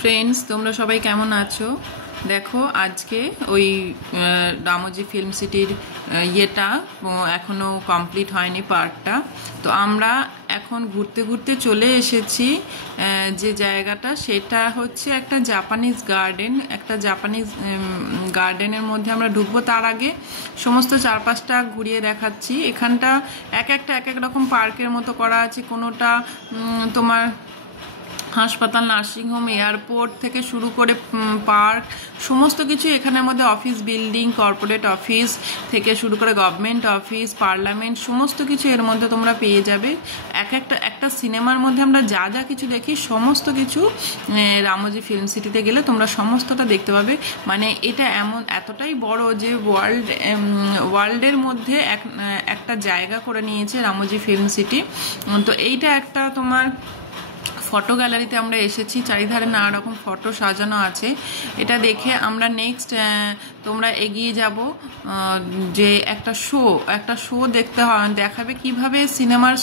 Friends, তোমরা সবাই কেমন আছো? দেখো, আজকে ওই রামোজি ফিল্ম সিটির ইয়েটা এখনো কমপ্লিট হয়নি, পার্টটা। তো আমরা এখন ঘুরতে ঘুরতে চলে এসেছি যে জায়গাটা, সেটা হচ্ছে একটা জাপানিজ গার্ডেন। একটা জাপানিজ গার্ডেনের মধ্যে আমরা ঢুকবো। তার আগে সমস্ত চারপাশটা ঘুরিয়ে দেখাচ্ছি। এখানটা এক এক রকম পার্কের মতো করা আছে। কোনোটা তোমার হাসপাতাল, নার্সিংহোম, এয়ারপোর্ট থেকে শুরু করে পার্ক, সমস্ত কিছু এখানের মধ্যে। অফিস বিল্ডিং, কর্পোরেট অফিস থেকে শুরু করে গভর্নমেন্ট অফিস, পার্লামেন্ট, সমস্ত কিছু এর মধ্যে তোমরা পেয়ে যাবে। একটা সিনেমার মধ্যে আমরা যা যা কিছু দেখি সমস্ত কিছু রামোজি ফিল্ম সিটিতে গেলে তোমরা সমস্তটা দেখতে পাবে। মানে এটা এতটাই বড় যে ওয়ার্ল্ডের মধ্যে একটা জায়গা করে নিয়েছে রামোজি ফিল্ম সিটি। তো এইটা একটা তোমার ফটো গ্যালারিতে আমরা এসেছি। চারিধারে নানা রকম ফটো সাজানো আছে। এটা দেখে আমরা নেক্সট তোমরা এগিয়ে যাব যে একটা শো দেখাবে কিভাবে সিনেমার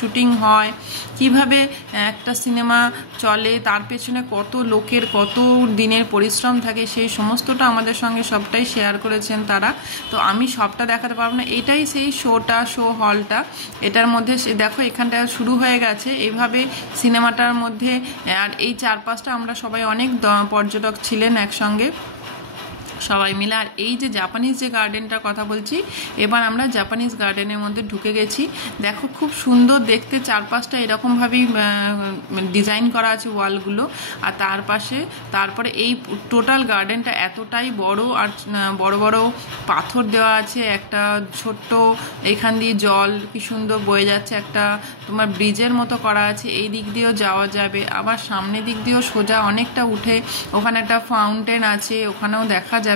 শুটিং হয়, কিভাবে একটা সিনেমা চলে, তার পেছনে কত লোকের কত দিনের পরিশ্রম থাকে, সেই সমস্তটা আমাদের সঙ্গে সবটাই শেয়ার করেছেন তারা। তো আমি সবটা দেখাতে পারবো না। এটাই সেই শো হলটা। এটার মধ্যে দেখো, এখানটা শুরু হয়ে গেছে এইভাবে সিনেমাটার মধ্যে। আর এই চারপাশটা আমরা সবাই অনেক পর্যটক ছিলেন একসঙ্গে সবাই মিলে। আর এই যে জাপানিজ যে গার্ডেনটার কথা বলছি, এবার আমরা জাপানিজ গার্ডেনের মধ্যে ঢুকে গেছি। দেখো, খুব সুন্দর দেখতে। চারপাশটা এরকমভাবেই ডিজাইন করা আছে ওয়ালগুলো। আর তারপরে এই টোটাল গার্ডেনটা এতটাই বড়, আর বড় বড় পাথর দেওয়া আছে। একটা ছোট্ট এখান দিয়ে জল কি সুন্দর বয়ে যাচ্ছে, একটা তোমার ব্রিজের মতো করা আছে। এই দিক দিয়েও যাওয়া যাবে, আবার সামনের দিক দিয়েও সোজা অনেকটা উঠে ওখানে একটা ফাউন্টেন আছে, ওখানেও দেখা যাবে।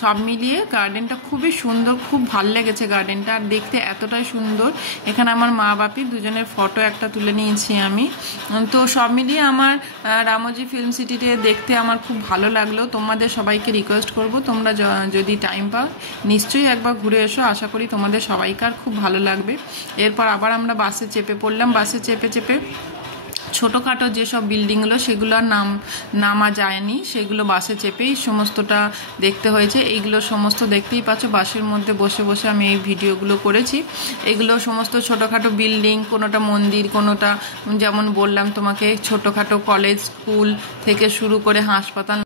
সব মিলিয়ে গার্ডেনটা খুবই সুন্দর, খুব ভালো লেগেছে গার্ডেনটা। আর দেখতে এতটাই সুন্দর। এখানে আমার মা বাপি দুজনের ফটো একটা তুলে নিয়েছি আমি। তো সব মিলিয়ে আমার রামোজি ফিল্ম সিটিতে দেখতে আমার খুব ভালো লাগলো। তোমাদের সবাইকে রিকোয়েস্ট করব, তোমরা যদি টাইম পাও নিশ্চয়ই একবার ঘুরে এসো। আশা করি তোমাদের সবাইকার খুব ভালো লাগবে। এরপর আবার আমরা বাসে চেপে পড়লাম। বাসে চেপে ছোটোখাটো যেসব বিল্ডিংগুলো সেগুলোর নামা যায়নি, সেগুলো বাসে চেপেই সমস্তটা দেখতে হয়েছে। এইগুলো সমস্ত দেখতেই পাচ্ছ। বাসের মধ্যে বসে বসে আমি এই ভিডিওগুলো করেছি। এগুলো সমস্ত ছোটোখাটো বিল্ডিং, কোনোটা মন্দির, কোনোটা যেমন বললাম তোমাকে ছোটোখাটো কলেজ, স্কুল থেকে শুরু করে হাসপাতাল।